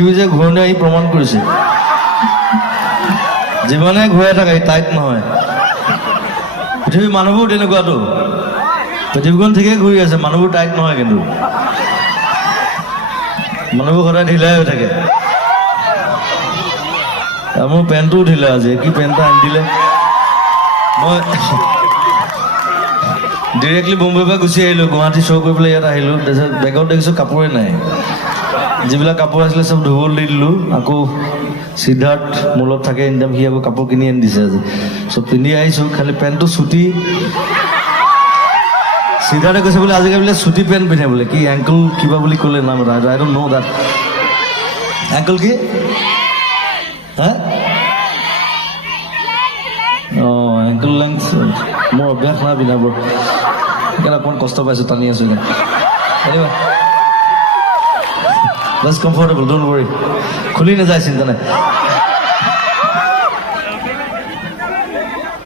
পৃথিৱী যে ঘূৰণীয়া ই প্ৰমাণ কৰিছে যিমানে ঘূৰাই থাকে টাইট নহয় পৃথিৱীৰ মানুহবোৰ তেনেকুৱাতো পৃথিৱীখন ঠিকেই ঘূৰি আছে মানুহবোৰ টাইট নহয় কিন্তু মানুহবোৰ সদায় ঢিলাই হৈ থাকে আৰু মোৰ পেণ্টটোও ঢিলা আজি কি পেণ্ট এটা আনি দিলে মই ডিৰেক্টলি মুম্বাইৰ পৰা গুচি আহিলোঁ গুৱাহাটী শ্ব' কৰি পেলাই ইয়াত আহিলোঁ তাৰপিছত বেগত দেখিছোঁ কাপোৰে নাই যিবিলাক কাপোৰ আছিলে চব ধুবলৈ দি দিলোঁ আকৌ সিদ্ধাৰ্থ মোৰ লগত থাকে ইনটাইম সি আকৌ কাপোৰ কিনি আনি দিছে আজি চব পিন্ধি আহিছোঁ খালি পেণ্টটো চুটি সিদ্ধাৰ্থে কৈছে বোলে আজিকালি বোলে চুটি পেণ্ট পিন্ধে বোলে কি এংকল কিবা বুলি ক'লে নাম এটা আই ডোণ্ট ন' দেট এংকল কি হা অঁ এংকল লেংথ মোৰ অভ্যাস নাই পিন্ধাবোৰ সেইকাৰণে অকণমান কষ্ট পাইছোঁ টানি আছোঁ সেইকাৰণে জাষ্ট কমফৰ্টেবল ডোণ্ট ৱৰি খুলি নাযায় চিন্তা নাই